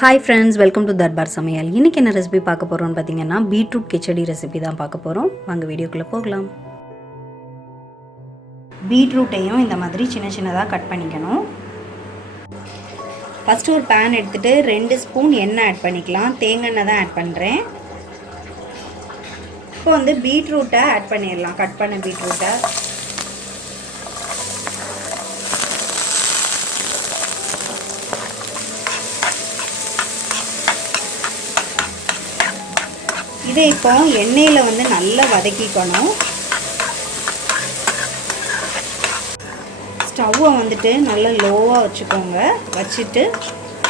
Hi friends, welcome to Darbar Samayal. இன்னைக்கு என்ன recipe பார்க்க போறோம்னு பாத்தீங்கன்னா பீட்ரூட் கிச்சடி ரெசிபி தான் பார்க்க போறோம். வாங்க வீடியோக்குள்ள போகலாம். பீட்ரூட்டையும் இந்த மாதிரி சின்ன சின்னதா கட் பண்ணிக்கணும். ஃபர்ஸ்ட் ஒரு pan எடுத்துட்டு 2 ஸ்பூன் எண்ணெய் ஆட் பண்ணிக்கலாம். தேங்காய் எண்ணெய் தான் ஆட் பண்றேன். இப்போ வந்து பீட்ரூட்டை ஆட் பண்ணிடலாம். கட் பண்ண பீட்ரூட்டை இதை இப்போ எண்ணெயில் வந்து நல்லா வதக்கிக்கணும். ஸ்டவ்வை வந்துட்டு நல்லா லோவாக வச்சுக்கோங்க. வச்சுட்டு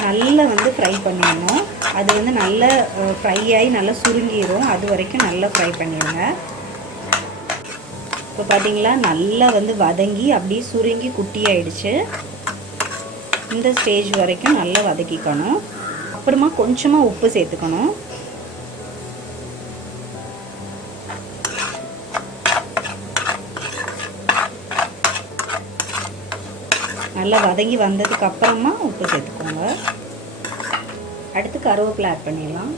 நல்லா வந்து ஃப்ரை பண்ணிடணும். அது வந்து நல்லா ஃப்ரை ஆகி நல்லா சுருங்கிடும். அது வரைக்கும் நல்லா ஃப்ரை பண்ணிடுங்க. இப்போ பார்த்தீங்களா நல்லா வந்து வதங்கி அப்படியே சுருங்கி குட்டியாயிடுச்சு. இந்த ஸ்டேஜ் வரைக்கும் நல்லா வதக்கிக்கணும். அப்புறமா கொஞ்சமாக உப்பு சேர்த்துக்கணும். நல்லா வதங்கி வந்ததுக்கு அப்புறமா உப்பு சேர்த்துக்கோங்க. அடுத்து கருவேப்பிலை ஆட் பண்ணிடலாம்.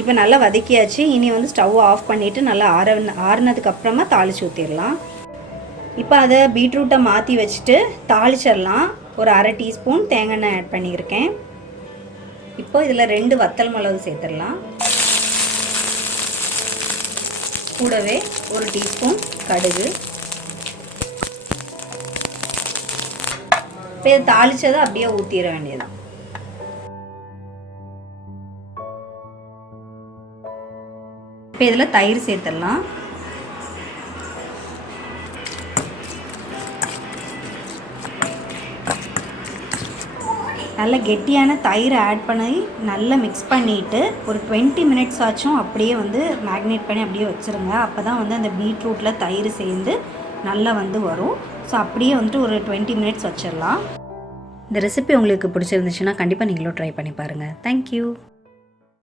இப்போ நல்லா வதக்கியாச்சு. இனி வந்து ஸ்டவ் ஆஃப் பண்ணிவிட்டு நல்லா ஆறுனதுக்கு அப்புறமா தாளித்து ஊற்றிடலாம். இப்போ அதை பீட்ரூட்டை மாற்றி வச்சுட்டு தாளிச்சிடலாம். ஒரு அரை டீஸ்பூன் தேங்காய் எண்ணெய் ஆட் பண்ணியிருக்கேன். இப்போ இதில் 2 வத்தல் மிளகு சேர்த்துடலாம். கூடவே 1 டீஸ்பூன் கடுகு. இப்போ இதை தாளிச்சதை அப்படியே ஊற்றிட வேண்டியதுதான். இப்போ இதில் தயிர் சேர்த்துடலாம். நல்ல கெட்டியான தயிரை ஆட் பண்ணி நல்லா மிக்ஸ் பண்ணிவிட்டு ஒரு 20 மினிட்ஸ் ஆச்சும் அப்படியே வந்து மேக்னேட் பண்ணி அப்படியே வச்சுருங்க. அப்போ தான் வந்து அந்த பீட்ரூட்டில் தயிர் சேர்ந்து நல்லா வந்து வரும். ஸோ அப்படியே வந்துட்டு ஒரு 20 மினிட்ஸ் வச்சிடலாம். இந்த ரெசிபி உங்களுக்கு பிடிச்சிருந்துச்சுன்னா கண்டிப்பாக நீங்களும் ட்ரை பண்ணி பாருங்கள். தேங்க்யூ.